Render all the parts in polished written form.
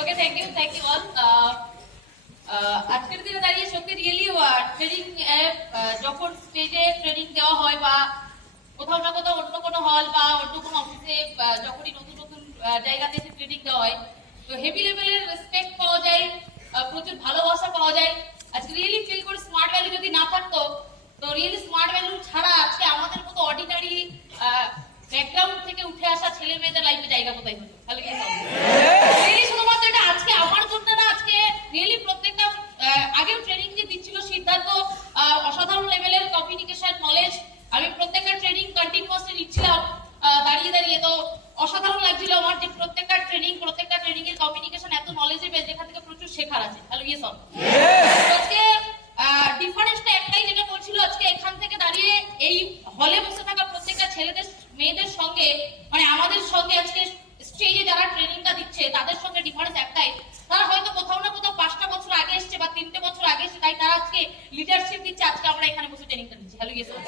Okay, thank you all. আজকের দিনে দাঁড়িয়ে সত্যি রিয়েলি ট্রেনিং যখন স্টেজে ট্রেনিং দেওয়া হয় বা কোথাও না কোথাও অন্য কোনো হল বা অন্য কোনো অফিসে যখনই নতুন নতুন জায়গাতে এসে ট্রেনিং দেওয়া হয়, তো হেভি লেভেলের রেসপেক্ট পাওয়া যায়, প্রচুর ভালোবাসা পাওয়া যায়। আজকে রিয়েলি ফিল করে স্মার্ট ভ্যালু যদি না থাকতো, তো রিয়েলি স্মার্ট ভ্যালু ছাড়া আজকে আমাদের মতো অর্ডিনারি ব্যাকগ্রাউন্ড থেকে উঠে আসা ছেলে মেয়েদের লাইফে জায়গা কোথায় হতো? তাহলে কি শুধুমাত্র এটা আজকে আমার জন্য না, আজকে রিয়েলি প্রত্যেকটা আগেও ট্রেনিং যে দিচ্ছিল সিদ্ধার্থ, অসাধারণ লেভেলের কমিউনিকেশন নলেজ, আমি প্রত্যেকটা ট্রেনিং কন্টিনিউয়াসলি নিচ্ছিলাম দাঁড়িয়ে দাঁড়িয়ে, তো অসাধারণ লাগছিল আমার যে প্রত্যেকটা ট্রেনিং এর কমিউনিকেশন এত নলেজেবল, যেখান থেকে প্রচুর শেখার আছে। Hello yes all. আজকে ডিফারেন্সটা একটাই, যেটা বলছিল আজকে এখান থেকে দাঁড়িয়ে এই হলে বসে থাকা প্রত্যেকটা ছেলেদের মেয়েদের সঙ্গে, মানে আমাদের সঙ্গে আজকে স্টেজে যারা ট্রেনিংটা দিচ্ছে তাদের সঙ্গে ডিফারেন্স একটাই, তারা হয়তো কোথাও না কোথাও 5টা বছর আগে এসছে বা 3টে বছর আগে এসছে, তাই তারা আজকে লিডারশিপ দিচ্ছে, আজকে আমরা এখানে বসে ট্রেনিংটা দিচ্ছি। Hello yes all.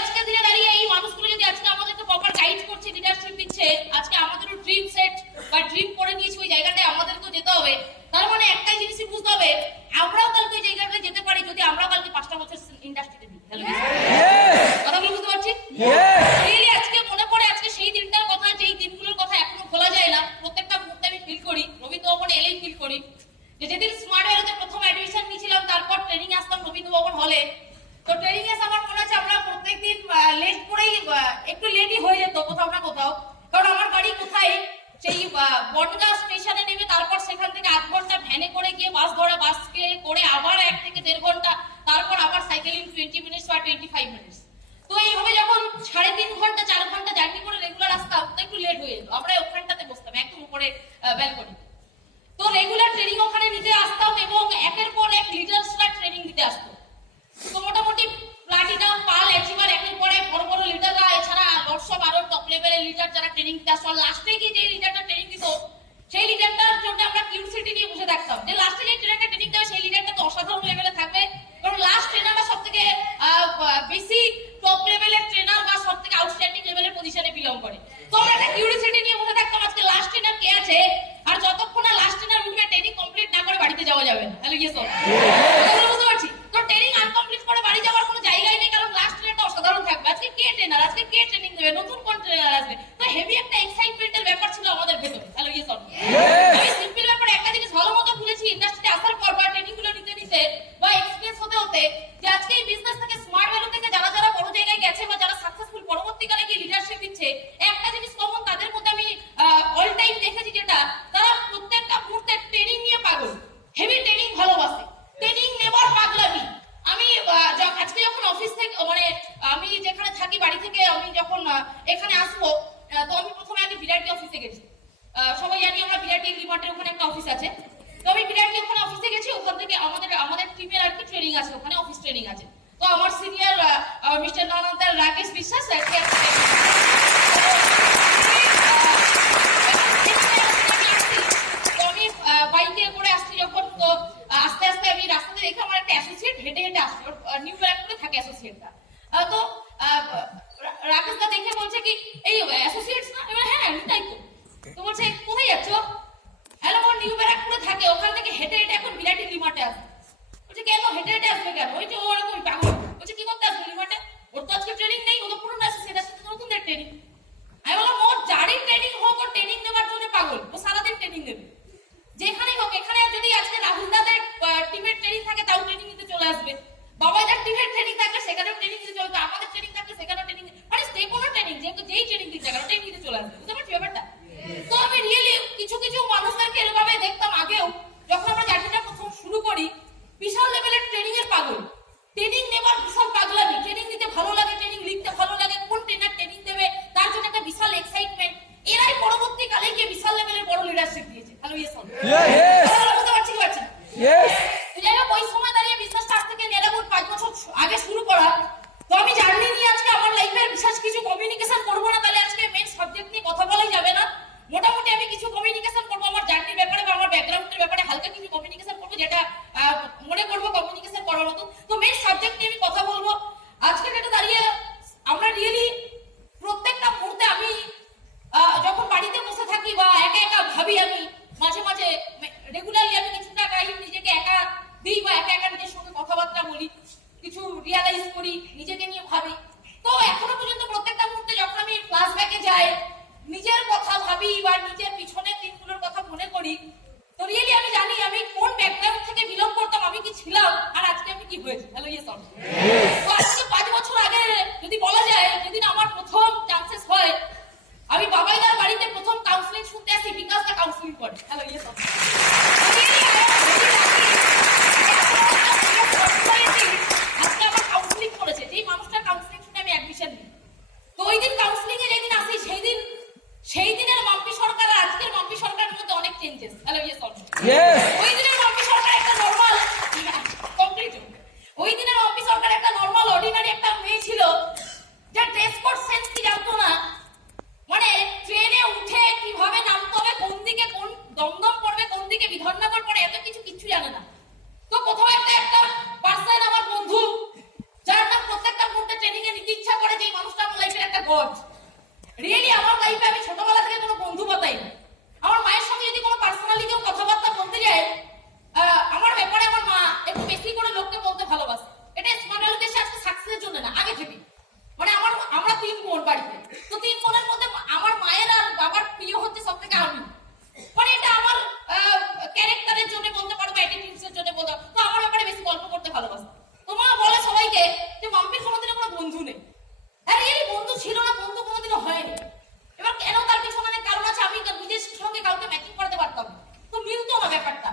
আজকে দিনে দাঁড়িয়ে এই মানুষগুলো যদি আজকে আমাদেরকে প্রপার গাইড করছে, লিডারশিপ দিচ্ছে, আজকে আমাদেরও ড্রিম সেট বা ড্রিম করে নিয়েছি ওই জায়গাটায় আমাদেরকেও যেতে হবে, তার মানে একটাই জিনিসই বুঝতে হবে, আমরাও কালকে ওই জায়গাটায় যেতে পারি যদি আমরা কালকে 5টা বছর ইন্ডাস্ট্রিতে দিই। হ্যালো কথাগুলো বুঝতে পারছি? রিয়েলি আজকে মনে পড়ে আজকে সেই দিনটার কথা, যেই দিনগুলোর কথা এখনো ভোলা যায় না। প্রত্যেকটা মুহূর্তে আমি ফিল করি, রবীন্দ্র ভবন এলেই ফিল করি যে যেদিন স্মার্ট ভ্যালুতে প্রথম অ্যাডমিশন নিয়েছিলাম, তারপর ট্রেনিং আসতাম রবীন্দ্র ভবন হলে। তো ট্রেনিং এসে আমার মনে আছে আমরা প্রত্যেকদিন লেট করেই, একটু লেটই হয়ে যেত কোথাও না কোথাও, কারণ আমার বাড়ি কোথায়, সেই বনগাঁ স্টেশনে নেমে তারপর সেখান থেকে 8 ঘন্টা ভ্যানে করে গিয়ে বাস ধরা, বাসকে করে আবার 1 থেকে 1.5 ঘন্টা, তারপর আবার সাইকেলিং 20 মিনিটস বা 25 মিনিটস। তো এইভাবে যখন 3.5 ঘন্টা 4 ঘন্টা জার্নি করে রেগুলার আসতাম, তো একটু লেট হয়ে যেত। আমরা ওখানটাতে বসতাম একদম উপরে ব্যালকনিতে। তো রেগুলার ট্রেনিং ওখানে নিতে আসতাম এবং একের পর এক লিডার্সরা ট্রেনিং দিতে আসতো। তো মোটামুটি প্লাটিনাম, পাল, অ্যাচিভার, একের পর এক বড় বড় লিডাররা, এছাড়া লটসব আরো টপ লেভেলের লিডার যারা ট্রেনিং দিতে আসতো। লাস্টে গিয়ে যে লিডারটা ট্রেনিং দিত, সেই লিডারটার জন্য আমরা কিউরিওসিটি নিয়ে বসে থাকতাম যে লাস্টে যে ট্রেনারটা ট্রেনিং দেবে সেই লিডারটা তো অসাধারণ লেভেলে থাকবে, কারণ লাস্ট ট্রেনাররা সব থেকে বেশি টপ লেভেলের ট্রেনার বা সব থেকে আউটস্ট্যান্ডিং লেভেলের পজিশনে বিলং করে। তো আমরা একটা কিউরিওসিটি নিয়ে বসে থাকতাম আজকে লাস্ট ট্রেনার কে আছে, আর যতক্ষণ না লাস্ট ট্রেনার উঠবে ট্রেনিং কমপ্লিট না করে বাড়িতে যাওয়া যাবে না। Hello yes all. বুঝতে পারছি? তো ট্রেনিং আনকমপ্লিট করে বাড়ি যাওয়ার কোনো জায়গাই নেই, কারণ লাস্ট ট্রেনারটা অসাধারণ থাকবে। আজকে কে ট্রেনার, আজকে কে ট্রেনিং দেবে, নতুন কোন ট্রেনার আসবে, তো হেভি একটা এক্সাইটমেন্টের ব্যাপার ছিল আমাদের ভেতরে। Hello yes all. আমি সিম্পল ব্যাপারে একটা জিনিস ভালো মতো বুঝেছি ইন্ডাস্ট্রিতে আসার পর বা ট্রেনিং গুলো নিতে নিতে বা এক্সপেরিয়েন্স হতে হতে, যে আজকে এই বিজনেস থেকে স্মার্ট ভ্যালু থেকে যারা যারা বড় জায়গায় গেছে বা যারা সাকসেসফুল পরবর্তীকালে গিয়ে লিডারশিপ দিচ্ছে, একটা জিনিস কমন তাদের মধ্যে আমি অল টাইম দেখেছি, যেটা তারা প্রত্যেকটা মুহূর্তে ট্রেনিং নিয়ে পাগল, হেভি ট্রেনিং ভালোবাসে, ট্রেনিং নেবার পাগলামি। আমি আজকে যখন অফিস থেকে, মানে আমি যেখানে থাকি বাড়ি থেকে আমি যখন এখানে আসবো, তো আমি প্রথমে আগে বিরাটি অফিসে গেছি। সবাই জানি আমরা বিরাটি ডিমার্টের ওখানে একটা অফিস আছে, তো আমি বিরাটি ওখানে অফিসে গেছি। ওখান থেকে আমাদের টিমের আর কি ট্রেনিং আছে, ওখানে অফিস ট্রেনিং আছে। তো আমার সিনিয়র মিস্টার নানান্দার রাকেশ বিশ্বাস, আমি বাইকে করে আসছি যখন, তো আস্তে আস্তে আমি রাস্তাতে দেখে আমার একটা অ্যাসোসিয়েট হেঁটে হেঁটে আসছে, নিউ ব্যারাকপুরে থাকে অ্যাসোসিয়েটটা। তো রাকেশ দা দেখে বলছে কি এই অ্যাসোসিয়েটস না? হ্যাঁ আমি তাই তো। তো বলছে কোথায় যাচ্ছ? হ্যালো, আমার নিউ ব্যারাকপুরে থাকে, ওখান থেকে হেঁটে হেঁটে এখন বিরাটি লিমার্টে আসবে। বলছে কেন হেঁটে হেঁটে আসবে কেন? ওই যে ওরকম পাগল। বলছে কি করতে আসবে লিমার্টে? ওর তো আজকে ট্রেনিং নেই, ও তো পুরো অ্যাসোসিয়েট, আসছে নতুনদের ট্রেনিং। আমি বললাম ওর যারই ট্রেনিং হোক, ও ট্রেনিং নেওয়ার জন্য পাগল, ও সারাদিন ট্রেনিং নেবে যেখানেই হোক। এখানে যদি আজকে রাহুল দাদের টিমের ট্রেনিং থাকে, তাও ট্রেনিং নিতে চলে আসবে। বাবাজার টিমের ট্রেনিং থাকলে সেখানেও ট্রেনিং নিতে চলে আসবে। আমাদের ট্রেনিং থাকলে সেখানেও ট্রেনিং, মানে যে কোনো ট্রেনিং, যেই ট্রেনিং দিতে গেল ট্রেনিং নিতে চলে আসবে। বুঝতে পারছি ব্যাপারটা? তো আমি রিয়েলি কিছু কিছু মানুষদেরকে এরকম দেখতাম আগেও, যখন আমরা জার্নিটা প্রথম শুরু করি, বিশাল লেভেলের ট্রেনিং এর পাগল, ট্রেনিং নেবার বিশাল পাগলামি, ট্রেনিং দিতে ভালো লাগে, ট্রেনিং লিখতে ভালো লাগে, কোন ট্রেনার ট্রেনিং দেবে তার জন্য একটা বিশাল এক্সাইটমেন্ট। এরাই পরবর্তীকালে গিয়ে বিশাল লেভেলের বড় লিডারশিপ দিয়েছে। Hello yes all. বুঝতে পারছি কি পারছি? যাই হোক, ওই সময় দাঁড়িয়ে বিজনেসটা আজ থেকে 5 বছর আগে শুরু করা। তো আমি জার্নি নিয়ে আজকে আমার লাইফের বিশেষ কিছু কমিউনিকেশন করবো না, তাহলে আজকে মেন সাবজেক্ট নিয়ে কথা বলাই যাবে না। মোটামুটি আমি কিছু কমিউনিকেশন করবো আমার জার্নির ব্যাপারে বা আমার ব্যাকগ্রাউন্ডের ব্যাপারে, হালকা কিছু কমিউনিকেশন করবো, যেটা মনে করবো কমিউনিকেশন করার মতো। তো মেন সাবজেক্ট নিয়ে আমি কথা বলবো। আজকে যেটা দাঁড়িয়ে আমরা রিয়েলি প্রত্যেকটা মুহূর্তে, আমি গড, রিয়েলি আমার লাইফে আমি ছোটবেলা থেকে কোনো বন্ধু পাতাইনি। আমার মায়ের সঙ্গে যদি কোনো পার্সোনালি কেউ কথাবার্তা বলতে যায়, আমার ব্যাপারে আমার মা একটু বেশি করে লোককে বলতে ভালোবাসে। এটা স্মার্ট ভ্যালু দেশে আজকে সাকসেসের জন্য না, আগে থেকে। মানে আমরা 3 বোন বাড়িতে, তো 3 বোনের মধ্যে আমার মায়ের আর বাবার প্রিয় হচ্ছে সব থেকে আমি। মানে এটা আমার ক্যারেক্টারের জন্য বলতে পারবো, অ্যাটিটিউডস এর জন্য বলতে পারবো। তো আমার ব্যাপারে বেশি গল্প করতে ভালোবাসে। তো মা বলে সবাইকে যে মাম্পির কোনোদিনও কোনো বন্ধু নেই। আর রিয়েলি বন্ধু ছিল না, বন্ধু কোনোদিনও হয়নি। এবার কেন তার পিছনে অনেক কারণ আছে, আমি নিজের সঙ্গে কাউকে ম্যাচিং করতে পারতাম না, তো মিলতো না ব্যাপারটা।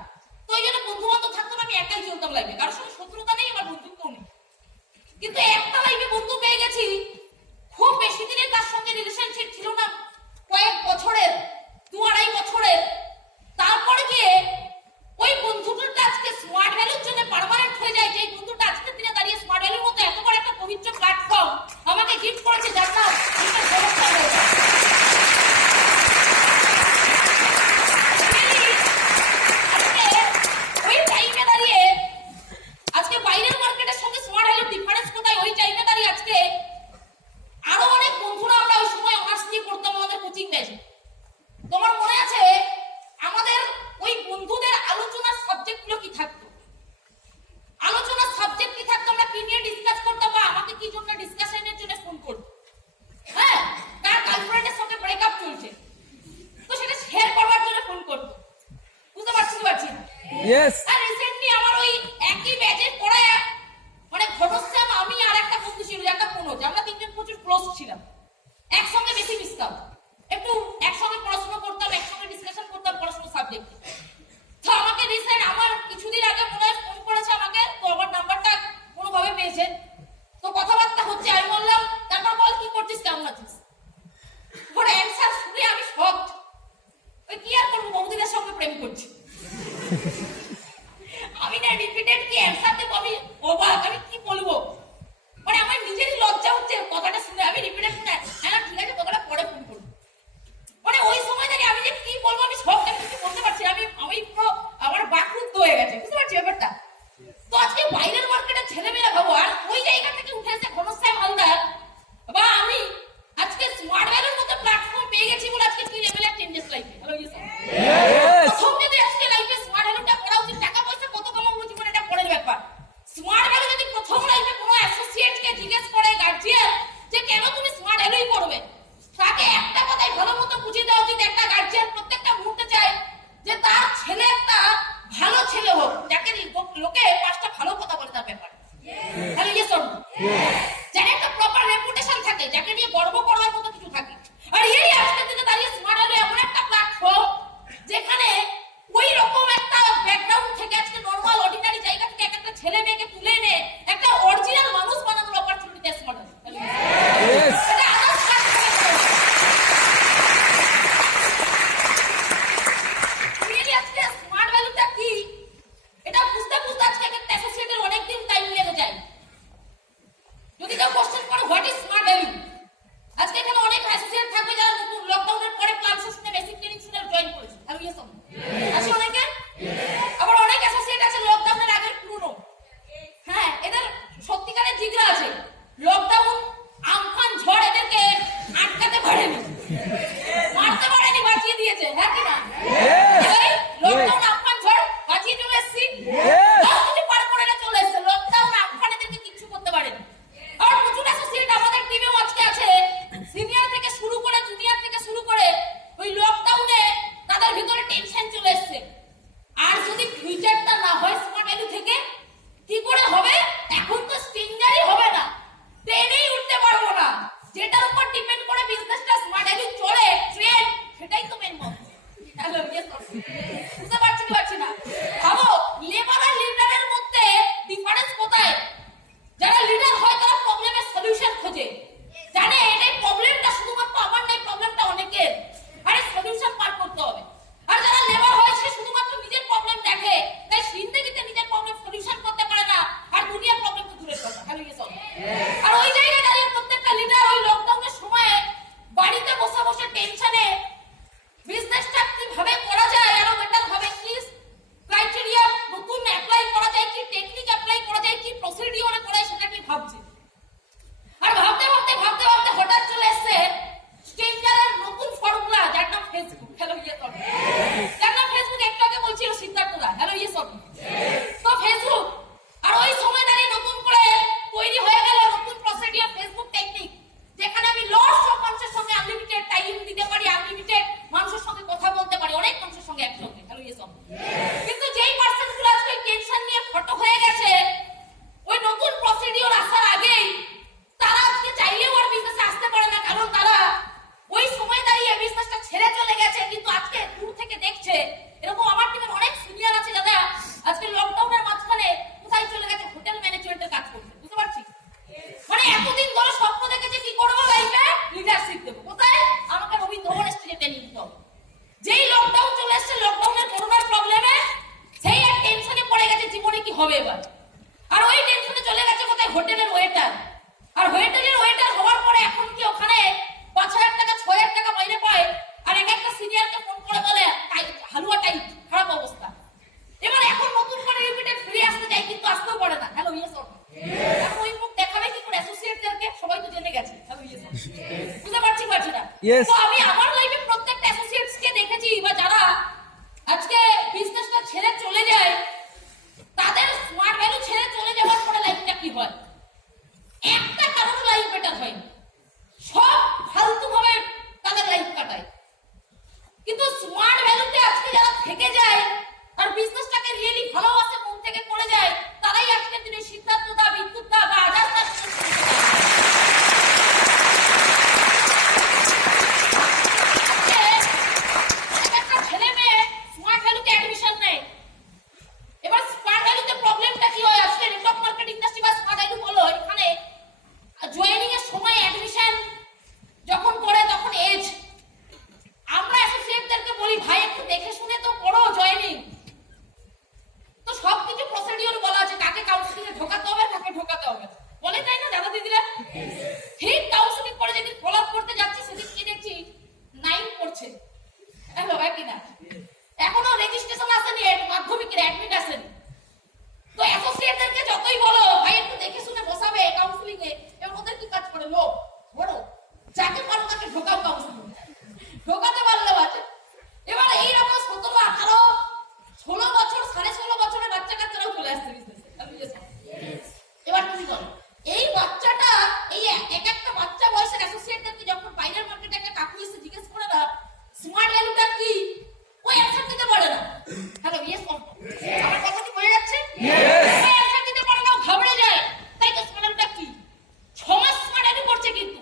তো এই জন্য বন্ধু বান্ধব থাকতো না, আমি একাই চলতাম লাইফে, কারোর সঙ্গে শত্রুতা নেই, আমার বন্ধুত্ব নেই। কিন্তু একটা লাইফে বন্ধু পেয়ে গেছি, খুব বেশি দিনের তার সঙ্গে রিলেশনশিপ ছিল না, কয়েক বছরের, 2-2.5 বছরের। তারপরে গিয়ে ওই বন্ধুটা আজকে স্মার্ট ভ্যালুর জন্য পার্মানেন্ট হয়ে যায়। যে বন্ধুটা আজকের দিনে দাঁড়িয়ে স্মার্ট ভ্যালুর মতো এত বড় একটা পবিত্র প্ল্যাটফর্ম আমাকে গিফট করেছে, যার নাম ওই টাইমে দাঁড়িয়ে আজকে বাইরের মার্কেটের সঙ্গে স্মার্ট ভ্যালুর ডিফারেন্স কোথায়, ওই টাইমে দাঁড়িয়ে আজকে আরো অনেক বন্ধুরা আমরা ওই সময় অনার্স নিয়ে পড়তাম আমাদের কোচিং ব্যাচে। তোমার মনে আছে আমাদের ওই বন্ধুদের আলোচনার সাবজেক্ট গুলো কি থাকতো? আলোচনার সাবজেক্ট কি থাকতো? আমরা কি নিয়ে ডিসকাস করতাম, বা আমাকে কি জন্য ডিসকাশনের জন্য ফোন করতো? হ্যাঁ, তার গার্লফ্রেন্ডের সঙ্গে ব্রেকআপ চলছে, তো সেটা শেয়ার করবার জন্য ফোন করতো। বুঝতে পারছি না? ইয়েস। আর রিসেন্টলি আমার ওই একই ব্যাচের পড়ায় মানে ঘটশ্যাম, আমি আর একটা বন্ধু ছিল একটা মনোজ, আমরা 3 জন প্রচুর ক্লোজ ছিলাম, একসঙ্গে বেশি মিশতাম, একটু একসঙ্গে পড়াশোনা করতাম, একসঙ্গে ডিসকাশন করতাম পড়াশোনার সাবজেক্ট। তো আমাকে রিসেন্ট আমার কিছুদিন আগে মনে হয় ফোন করেছে আমাকে, তো আমার নাম্বারটা কোনোভাবে পেয়েছে, তো কথাবার্তা হচ্ছে। আমি বললাম, তারপর বল কি করছিস, কেমন আছিস? ওর অ্যান্সার শুনে আমি শকড। ওই কি আর করবো, বৌদিদের সঙ্গে প্রেম করছি। আমি না রিপিটেড কি অ্যান্সার দেবো, আমি অবাক, আমি কি বলবো, মানে আমার নিজেরই লজ্জা হচ্ছে কথাটা শুনে। আমি রিপিটেড শুনে হ্যাঁ ঠিক আছে, কথাটা পরে ফোন করবো। মানে ওই সময় থেকে আমি যে কি বলবো, আমি সব কিছু বলতে পারছি না, আমি পুরো আমার বাকরুদ্ধ হয়ে গেছে। বুঝতে পারছি ব্যাপারটা? তো আজকে বাইরের মার্কেটের ছেলেমেয়েরা ভাবো, আর ওই জায়গা থেকে উঠে এসে ঘনশ্যাম হালদার বা আমি আজকে স্মার্ট ভ্যালুর মতো প্ল্যাটফর্ম পেয়ে গেছি বলে আজকে কি লেভেলের চেঞ্জেস লাইফে। হ্যালো প্রথম যদি আজকে লাইফে স্মার্ট ভ্যালুটা করা উচিত, টাকা পয়সা কত কামাবো জীবনে এটা পরের ব্যাপার। স্মার্ট ভ্যালু যদি প্রথম লাইফে কোনো অ্যাসোসিয়েটকে জিজ্ঞেস করে গার্জিয়ান যে কেন তুমি স্মার্ট ভ্যালুই করবে, তাকে একটা কথাই ভালো মতো বুঝিয়ে দেওয়া উচিত। একটা গার্জিয়ান প্রত্যেকটা মুহূর্তে চায় যে তার ছেলে একটা ভালো ছেলে হোক, যাকে লোকে 5টা ভালো কথা বলে তার ব্যাপারে। তাহলে ইয়েস অর নো? যার একটা প্রপার রেপুটেশন থাকে, যাকে নিয়ে গর্ব করার মতো কিছু থাকে। আর এই আজকের দিনে দাঁড়িয়ে স্মার্ট ভ্যালু এমন একটা প্ল্যাটফর্ম যেখানে ওই রকম একটা ব্যাকগ্রাউন্ড থেকে আজকে নরমাল অর্ডিনারি জায়গা থেকে একটা ছেলে মেয়েকে তুলে এনে একটা অরিজিনাল মানুষ বানানোর অপরচুনিটি দেয় স্মার্ট ভ্যালু। এটা আদার্স কাজ করে। রিয়েলি আজকে স্মার্ট ভ্যালুটা কি এটা বুঝতে বুঝতে আজকে একটা অ্যাসোসিয়েটের অনেক দিন টাইম লেগে যায়। যদি কেউ কোশ্চেন করে হোয়াট ইজ স্মার্ট ভ্যালু, আজকে এখানে অনেক অ্যাসোসিয়েট থাকবে যারা নতুন লকডাউনের পরে প্ল্যান সেশনে বেসিক ট্রেনিং শুনে জয়েন করেছে। হ্যালো ইয়েস আছে অনেকে, আবার অনেক অ্যাসোসিয়েট আছে লকডাউনের আগের পুরনো। হ্যাঁ, এদের সত্যিকারের জিগরা আছে। লকডাউন আমফান ঝড় এদেরকে আটকাতে পারেনি, মারতে পারেনি, বাঁচিয়ে দিয়েছে। হ্যাঁ কি না? লকডাউন আমফান ঝড় বাঁচিয়ে চলে এসেছি, কিছু পার করে চলে এসেছে। লকডাউন আমফান এদেরকে কিচ্ছু করতে পারেনি। আর প্রচুর অ্যাসোসিয়েট আমাদের টিমেও আজকে আছে, সিনিয়র থেকে শুরু করে জুনিয়র থেকে শুরু করে। ওই লকডাউনে তাদের ভিতরে টেনশন চলে এসেছে, আর যদি ফিউচারটা না হয় স্মার্ট ভ্যালু থেকে কি করে হবে? এখন তো স্টিঞ্জারই হবে না, ট্রেনেই উঠতে পারবো না, যেটার উপর ডিপেন্ড করে বিজনেসটা স্মার্ট ভ্যালু চলে, ট্রেন, সেটাই তো মেন মত। হ্যালো ইয়েস, বুঝতে পারছি না? ভাবো লেবার আর লিডারের মধ্যে ডিফারেন্স কোথায়? যারা লিডার হয় তারা প্রবলেমের সলিউশন খোঁজে, জানে এটাই প্রবলেমটা শুধুমাত্র আমার নাই, প্রবলেমটা অনেকের, আরে সলিউশন পার করতে হবে। আর যারা লেবার হয় সে শুধুমাত্র নিজের প্রবলেম দেখে, তাই জিন্দেগিতে নিজের প্রবলেম সলিউশন করতে পারে না, আর দুনিয়ার প্রবলেম তো দূরের কথা। Hello yes. আর ওই জায়গায় দাঁড়িয়ে প্রত্যেকটা লিডার ওই লকডাউনের সময়ে বাড়িতে বসে বসে টেনশনে বিজনেসটা কিভাবে করা যায় আরো বেটার ভাবে, কি ক্রাইটেরিয়া নতুন অ্যাপ্লাই করা যায়, কি টেকনিক অ্যাপ্লাই করা যায়, কি প্রসিডিওরে করা যায়, সেটা কি ভাবছে। আর ভাবতে ভাবতে হঠাৎ দেবো কোথায়? আমাকে রবীন্দ্রভবন স্টেজে ট্রেনিং দিতে হবে। যেই লকডাউন চলে এসছে, লকডাউনের করোনার প্রবলেমে সেই এক টেনশনে পড়ে গেছে জীবনে কি হবে এবার। আর ওই টেনশনে চলে গেছে কোথায়? হোটেলের ওয়েটার। আর হোটেলের ওয়েটার হওয়ার পরে এখন কি ওখানে 5,000 টাকা 6,000 টাকা মাইনে পায়, আর একটা সিনিয়রকে ফোন করে বলে হালুয়া টাইট, খারাপ অবস্থা। এবার এখন নতুন করে রিপিটেড ফিরে আসতে চাই, কিন্তু আসতেও পারে না। Hello yes or no? এখন ওই মুখ দেখাবে কি করে অ্যাসোসিয়েটদেরকে? সবাই তো জেনে গেছে। Hello yes or no? বুঝতে পারছি না? তো আমি আমার লাইফে প্রত্যেকটা অ্যাসোসিয়েটস কে দেখেছি, বা যারা আজকে বিজনেসটা ছেড়ে চলে যায়, তাদের স্মার্ট ভ্যালু ছেড়ে চলে যাওয়ার পরে লাইফটা কি হয়? একটা কারণে লাইফ বেটার হয়, সব ফালতু ভাবে তাদের লাইফ কাটায়। কিন্তু স্মার্ট ভ্যালুতে আজকে যারা থেকে যায় আর বিজনেসটাকে রিয়েলি ভালোবাসে, মন থেকে করে যায়, তারাই আজকের দিনে সিদ্ধার্থ দা, বিদ্যুৎ দা বা আজাদ দা। একটা ছেলে মেয়ে স্মার্ট ভ্যালুতে অ্যাডমিশন নেয়। এবার স্মার্ট ভ্যালুতে প্রবলেমটা কি হয়? আজকে নেটওয়ার্ক মার্কেটিং ইন্ডাস্ট্রি বা স্মার্ট ভ্যালু বলো, এখানে জয়েনিং এর সময় অ্যাডমিশন যখন করে তখন এজ, আমরা অ্যাসোসিয়েটদেরকে বলি ভাই একটু দেখে শুনে তো করো জয়েনিং। তো সবকিছু প্রসিডিওর বলা আছে, কাকে কাউন্সিলিং এ ঢোকাতে হবে, কাকে ঢোকাতে হবে, বলে তাই না দাদা দিদিরা? ঠিক কাউন্সিলিং করে যেদিন ফলো আপ করতে যাচ্ছি, সেদিন কি দেখছি 9 পড়ছে। হ্যালো ভাই কিনা? এখনো রেজিস্ট্রেশন আসেনি, মাধ্যমিকের অ্যাডমিট আসেনি। তো অ্যাসোসিয়েটদেরকে যতই বলো ভাই একটু দেখে শুনে বসাবে কাউন্সিলিং এ, এবার ওদের কি কাজ করে? লোক বড় যাকে পারো তাকে ঢোকাও কাউন্সিলিং, ঢোকাতে পারলেও আছে। এবার এইরকম 17, 18, 16 বছর, 16.5 বছরের বাচ্চা কাচ্চারাও চলে আসছে বিজনেসে। এবার তুমি বলো, এই বাচ্চাটা, এই এক একটা বাচ্চা বয়সের অ্যাসোসিয়েটদেরকে যখন বাইরের মার্কেটে একটা কাকু এসে জিজ্ঞেস করে না স্মার্ট ভ্যালুটা কি, ওই অ্যানসার দিতে পারে না। Hello yes or no? আমার কথা কি বোঝা যাচ্ছে? ওই অ্যানসার দিতে পারে না, ঘাবড়ে যায়। তাই তো স্মার্ট ভ্যালুটা কি? 6 মাস স্মার্ট ভ্যালু করছে, কিন্তু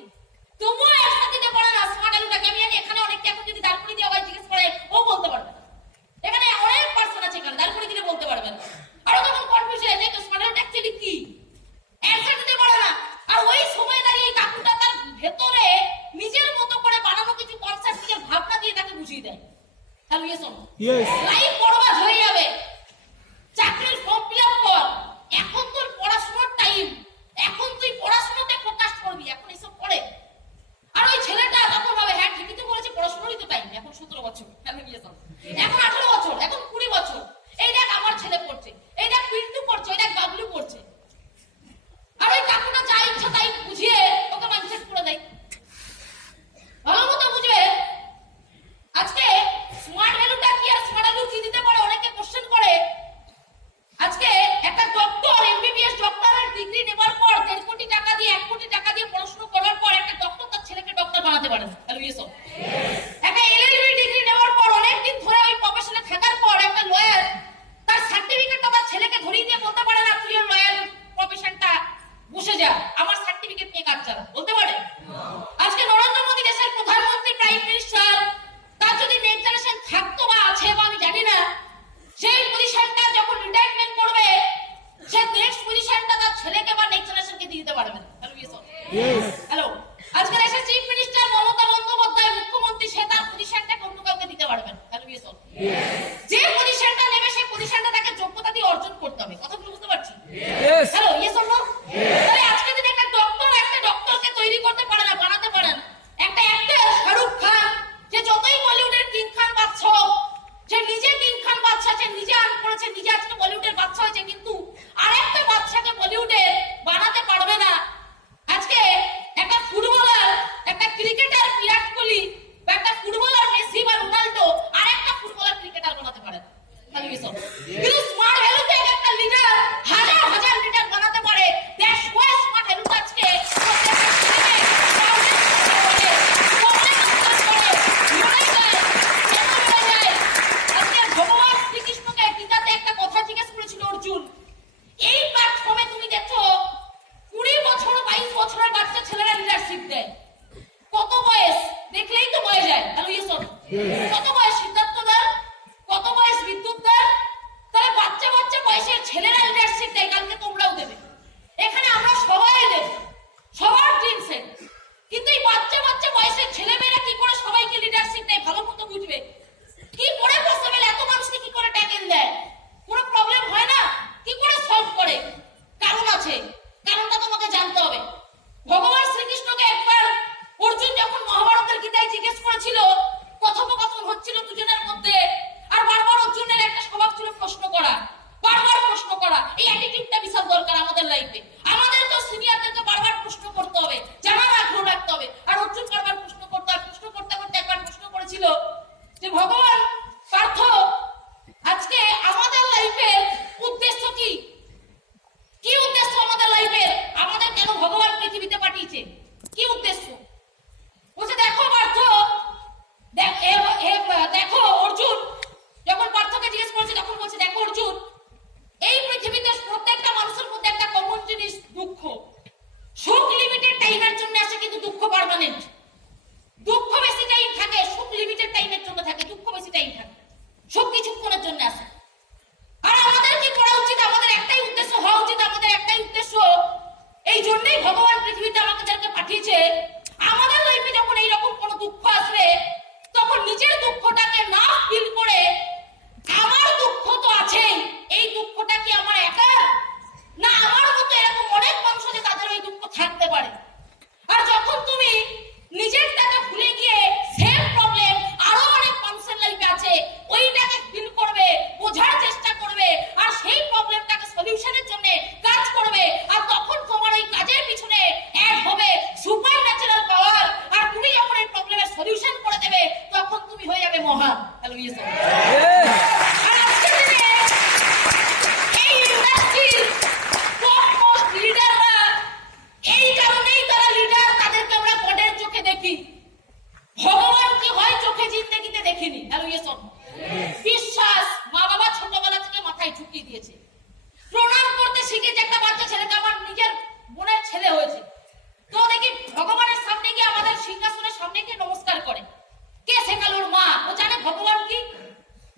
তবুও অ্যানসার দিতে পারে না স্মার্ট ভ্যালুটাকে। আমি জানি এখানে অনেককে এখন যদি দাঁড় করে দিয়ে জিজ্ঞেস করে, ও বলতে পারবে না। এখানে অনেক পার্সন আছে, এখানে দাঁড় করে দিলে বলতে পারবে না। আরো তখন কনফিউজ হয়ে যায় তো স্মার্ট ভ্যালুটা অ্যাকচুয়ালি কি, অ্যানসার দিতে পারে না। আর ওই সময় দাঁড়িয়ে কাকুটা তার ভেতরে নিজের মতো করে বানানো কিছু কনসেপ্ট, নিজের ভাবনা দিয়ে তাকে বুঝিয়ে দেয়। Hello yes or no? Life বরবাদ হয়ে যাবে। চাকরির ফর্ম ফিল আপ কর, এখন তোর পড়াশোনার টাইম, এখন তুই পড়াশোনাতে ফোকাস করবি, এখন এসব করে। আর ওই ছেলেটা তখন ভাবে হ্যাঁ ঠিকই তো বলেছি, পড়াশোনারই তো টাইম। এখন 17 বছর, হ্যালো ইয়েস অর নো? এখন 18 বছর, এখন 20 বছর। এই দেখ আমার ছেলে পড়ছে, এই দেখ পিন্টু পড়ছে, এই দেখ বাবলু পড়ছে। আর ওই কাকুটা যা ইচ্ছা তাই বুঝিয়ে ওকে মাইন্ডসেট করে দেয়। ভালো মতো বুঝবে আজকে স্মার্ট ভ্যালুটা কি আর স্মার্ট ভ্যালু কি দিতে পারে। অনেকে কোশ্চেন করে, আজকে একটা ডক্টর, এমবিবিএস ডক্টরের ডিগ্রি নেবার পর 1.5 কোটি টাকা দিয়ে 1 কোটি টাকা দিয়ে পড়াশোনা করার পর একটা ডক্টর তার ছেলেকে ডক্টর বানাতে পারে না। Hello yes or? একটা এলএলবি ডিগ্রি নেওয়ার পর, অনেকদিন ধরে ওই প্রফেশনে থাকার পর একটা লয়ার তার সার্টিফিকেটটা তার ছেলেকে ধরিয়ে দিয়ে বলতে পারে না তুই লয়ার প্রফেশনটা বসে যা, আমার সার্টিফিকেট নিয়ে কাজ চালা, বলতে পারে? আজকে নরেন্দ্র মোদী দেশের প্রধানমন্ত্রী, প্রাইম মিনিস্টার, তার যদি নেক্সট জেনারেশন থাকতো বা আছে বা আমি জানি না, সেই পজিশনটা যখন রিটায়ারমেন্ট করবে, সে নেক্সট পজিশনটা তার ছেলেকে বা নেক্সট জেনারেশনকে দিয়ে দিতে পারবে না। Hello yes or? হ্যালো, আজকে দেশের চিফ মিনিস্টার মমতা বন্দ্যোপাধ্যায়, মুখ্যমন্ত্রী, সে তার পজিশনটা অন্য কাউকে দিতে পারবে না। Hello yes or? যে পজিশনটা নেবে সেই পজিশনটা তাকে যোগ্যতা দিয়ে অর্জন করতে হবে। কথাগুলো বুঝতে পারছি? Hello yes or no? তাহলে আজকে যদি একটা ডক্টরকে তৈরি করতে পারে না, বানাতে পারে না, একটা অ্যাক্টর শাহরুখ খান, যে যতই বলিউডের কিং খান বাদশা হোক, যে নিজে কিং খান বাদশা, যে নিজে আর্ন করেছে, নিজে আজকে বলিউডের বাদশা হয়েছে, কিন্তু আরেকটা বাদশাকে বলিউডে বানাতে পারবে না। আজকে একটা ফুটবলার, একটা ক্রিকেটার বিরাট কোহলি বা একটা ফুটবলার মেসি বা রোনাল্ডো আরেকটা ফুটবলার ক্রিকেটার বানাতে পারে না। কিন্তু স্মার্ট ভ্যালুতে একটা লিডার হাজার হাজার লিডার বানাতে পারে। দ্যাটস ওয়াই স্মার্ট ভ্যালুটা আজকে ভগবান শ্রীকৃষ্ণকে গীতাতে একটা কথা জিজ্ঞেস করেছিল অর্জুন। এই প্ল্যাটফর্মে তুমি দেখো 20 বছর 22 বছরের বাচ্চা ছেলেরা লিডারশিপ দেয়। কত বয়স দেখলেই তো বয়ে যায়। Hello yes or? কত বয়স সিদ্ধার্থ দার, কত বয়স বিদ্যুৎ দার? তাহলে বাচ্চা বাচ্চা বয়সের ছেলেরা লিডারশিপ দেয়, কালকে তোমরাও দেবে। এখানে আমরা সবাই দেব, সবার ড্রিম সেট। কিন্তু এই বাচ্চা বাচ্চা বয়সের ছেলে বুঝবে কি করে পসিবল, এত মানুষকে কি করে ট্যাকেল দেয়, কোনো প্রবলেম হয় না, কি করে সলভ করে? কারণ আছে, কারণটা তোমাকে জানতে হবে। ভগবান শ্রীকৃষ্ণকে একবার অর্জুন যখন মহাভারতের গীতায় জিজ্ঞেস করেছিল, কথোপকথন হচ্ছিল দুজনের মধ্যে, আর বারবার অর্জুনের একটা স্বভাব ছিল প্রশ্ন করা, বারবার প্রশ্ন করা। এই অ্যাটিটিউডটা বিশাল দরকার আমাদের লাইফে। আমাদের তো সিনিয়রদেরকে বারবার প্রশ্ন করতে হবে, জানার আগ্রহ রাখতে হবে। আর অর্জুন বারবার প্রশ্ন করতে, আর প্রশ্ন করতে করতে একবার প্রশ্ন করেছিল যে ভগবান পার্থ, আজকে আমাদের লাইফের উদ্দেশ্য কি? কি উদ্দেশ্য আমাদের লাইফের? আমাদের কেন ভগবান পৃথিবীতে পাঠিয়েছে? কি উদ্দেশ্য? বলছে দেখো পার্থ, দেখো অর্জুন যখন পার্থকে জিজ্ঞেস করছে তখন বলছে দেখো অর্জুন, এই পৃথিবীতে প্রত্যেকটা মানুষের মধ্যে একটা কমন জিনিস দুঃখ। সুখ লিমিটেড টাইমের জন্য আসে, কিন্তু দুঃখ পার্মানেন্ট। দুঃখ বেশি টাইম থাকে, সুখ লিমিটেড টাইমের জন্য থাকে, দুঃখ বেশি টাইম থাকে। সুখ কিছুক্ষণের জন্য আসে। আর আমাদের কি করা উচিত? আমাদের একটাই উদ্দেশ্য হওয়া উচিত, আমাদের একটাই উদ্দেশ্য। এই জন্যই ভগবান পৃথিবীতে আমাদেরকে পাঠিয়েছে। আমাদের লাইফে যখন এইরকম কোনো দুঃখ আসবে, তখন নিজের দুঃখটাকে না ফিল করে, আমার দুঃখ তো আছেই, এই দুঃখটা কি আমার একার? না আমার মতো এরকম অনেক মানুষ আছে তাদের ওই দুঃখ থাকতে পারে। আর যখন তুমি নিজেরটাকে ভুলে গিয়ে সেম প্রবলেম আরো অনেক মানুষের লাইফে আছে, ওইটাকে ফিল করবে, বোঝার চেষ্টা করবে, আর সেই প্রবলেমটাকে সলিউশনের জন্য কাজ করবে, আর তখন তোমার ওই কাজের পিছনে অ্যাড হবে সুপার ন্যাচারাল পাওয়ার। আর তুমি যখন এই প্রবলেমের সলিউশন করে দেবে, তখন তুমি হয়ে যাবে মহান। Hello yes. আর আজকের দিনে এই ইন্ডাস্ট্রির টপ মোস্ট লিডাররা, এই কারণেই তারা লিডার, তাদেরকে আমরা গডের চোখে দেখি। ভগবান কি হয় চোখে জিন্দেগিতে দেখিনি। Hello yes. বিশ্বাস মা বাবা ছোটবেলা থেকে মাথায় ঢুকিয়ে দিয়েছে, প্রণাম করতে শিখেছে। একটা বাচ্চা ছেলেকে, আমার নিজের বোনের ছেলে হয়েছে, তো দেখি ভগবানের সামনে গিয়ে, আমাদের সিংহাসনের সামনে গিয়ে নমস্কার করে। কে শেখালো? ওর মা। ও জানে ভগবান কি,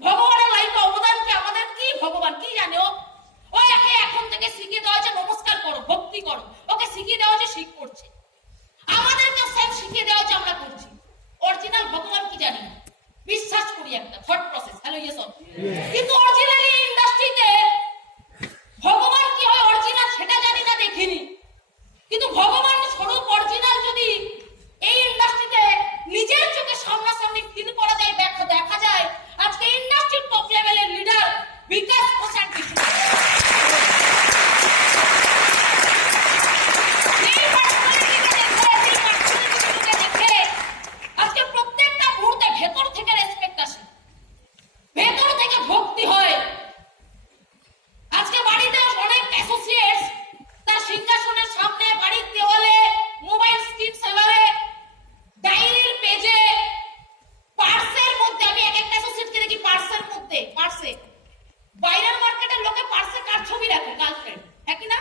ভগবানের লাইফে অবদান কি, আমাদের কি, ভগবান কি জানে ও। ওকে এখন থেকে শিখিয়ে দেওয়া হয়েছে নমস্কার করো, ভক্তি করো। ওকে শিখিয়ে দেওয়া হয়েছে, শিখ করছে। আমাদেরকে সেম শিখিয়ে দেওয়া হয়েছে, আমরা করছি। অরিজিনাল ভগবান কি জানি না, বিশ্বাস করি একটা থট প্রসেস। Hello yes. কিন্তু অরিজিনালি ইন্ডাস্ট্রিতে ভগবান কি হয় অরিজিনাল সেটা জানি না, দেখিনি। কিন্তু ভগবান স্বরূপ অরিজিনাল যদি এই ইন্ডাস্ট্রিতে নিজের চোখে সামনাসামনি ফিল করা যায়, দেখা যায়, আজকে ইন্ডাস্ট্রির টপ লেভেলের লিডার বিকাশ প্রসাদ আজকে প্রত্যেকটা মুহূর্তে ভেতর থেকে রেসপেক্ট আসে, ভেতর থেকে ভক্তি হয়। আজকে বাড়িতে অনেক অ্যাসোসিয়েটস তার সিংহাসনের সামনে, বাড়ির দেওয়ালে, মোবাইল স্ক্রিন সেভারে, ডায়েরির পেজে, পার্সের মধ্যে, আমি এক একটা অ্যাসোসিয়েটকে দেখি পার্সের মধ্যে, পার্সে বাইরের মার্কেটের লোকে পার্সে কার ছবি রাখে? গার্লফ্রেন্ড, হ্যাঁ কি না?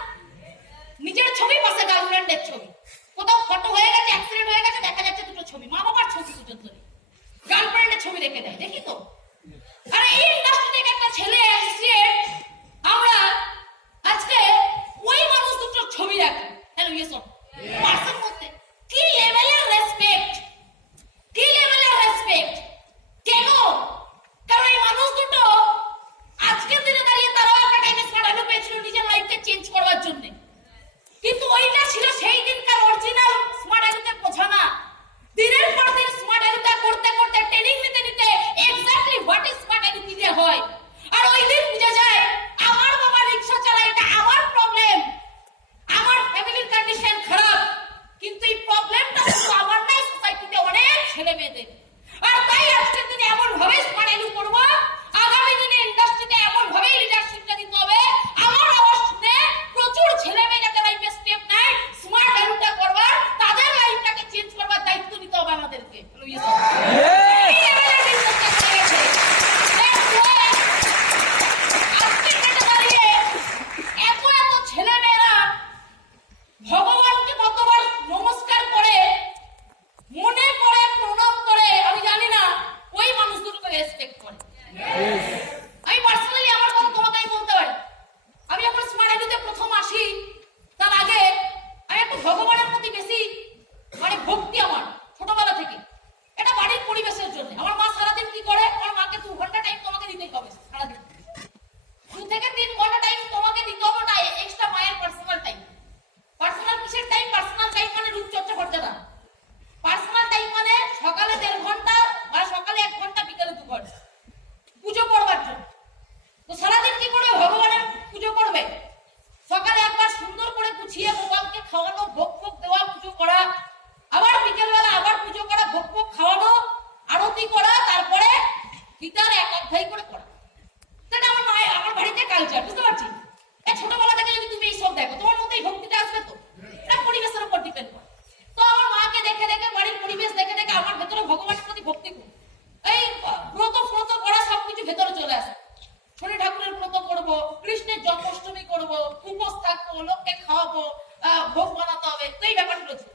নিজের ছবি পাশে গার্লফ্রেন্ডের ছবি, কোথাও ফটো হয়ে গেছে, অ্যাক্সিডেন্ট হয়ে গেছে, দেখা যাচ্ছে দুটো ছবি, মা বাবার ছবি পর্যন্ত নেই, গার্লফ্রেন্ডের ছবি রেখে দেয়, দেখি তো। আর এই ইন্ডাস্ট্রি থেকে একটা ছেলে অ্যাসোসিয়েট, আমরা আজকে ওই মানুষ দুটোর ছবি রাখি। Hello yes. পার্সের মধ্যে কি লেভেলের রেসপেক্ট, কি লেভেলের রেসপেক্ট। কেন? কারণ এই মানুষ দুটো আজকের দিনে দাঁড়িয়ে তারাও একটা টাইমে স্মার্ট আলু পেয়েছিল নিজের লাইফকে চেঞ্জ করবার জন্য, কিন্তু ওইটা ছিল সেই দিনকার অরিজিনাল স্মার্ট আলুতে বোঝা না। দিনের পর দিন স্মার্ট আলুটা করতে করতে, ট্রেনিং নিতে নিতে এক্স্যাক্টলি হোয়াট ইজ স্মার্ট আলু কি দিয়ে হয়। আর ওই দিন বুঝে যায় আমার বাবা রিক্সা চালায়, এটা আমার প্রবলেম, আমার ফ্যামিলির কন্ডিশন খারাপ, কিন্তু এই প্রবলেমটা শুধু আমার নাই, সোসাইটিতে অনেক ছেলে মেয়েদের। আর তাই আজকের দিনে এমন ভাবে স্মার্ট আলু করবো, আগামী দিনে ইন্ডাস্ট্রিতে এমন ভাবেই লিডারশিপটা দিতে হবে, আমার আওয়াজ শুনে প্রচুর ছেলে মেয়ে যাতে লাইফে স্টেপ নেয়, স্মার্ট আলুটা করবার, তাদের লাইফটাকে চেঞ্জ করবার দায়িত্ব নিতে হবে আমাদেরকে। ভগবানকে কতবার নমস্কার করে, মনে করে, প্রণাম করে, আমি জানি না, ওই মানুষগুলোকে রেসপেক্ট করে। আমি পার্সোনালি আমার কথা তোমাকে বলতে পারি, আরতি করা, তারপরে গীতার এক অধ্যায় করে পড়া। সেটা আমার মায়ের, আমার বাড়িতে কালচার, বুঝতে পারছি। এই ছোটবেলা থেকে যদি তুমি এই সব দেখো, তোমার মধ্যে এই ভক্তিটা আসবে তো? এটা পরিবেশের উপর ডিপেন্ড করে। তো আমার মাকে দেখে দেখে, বাড়ির পরিবেশ দেখে দেখে আমার ভেতরে ভগবানের প্রতি ভক্তি করি। এই ব্রত ফ্রত করা সবকিছু ভেতরে চলে আসে। শনি ঠাকুরের ব্রত করবো, কৃষ্ণের জন্মাষ্টমী করবো, উপোস থাকবো, লোককে খাওয়াবো, ভোগ বানাতে হবে, তো এই ব্যাপারগুলো ছিল।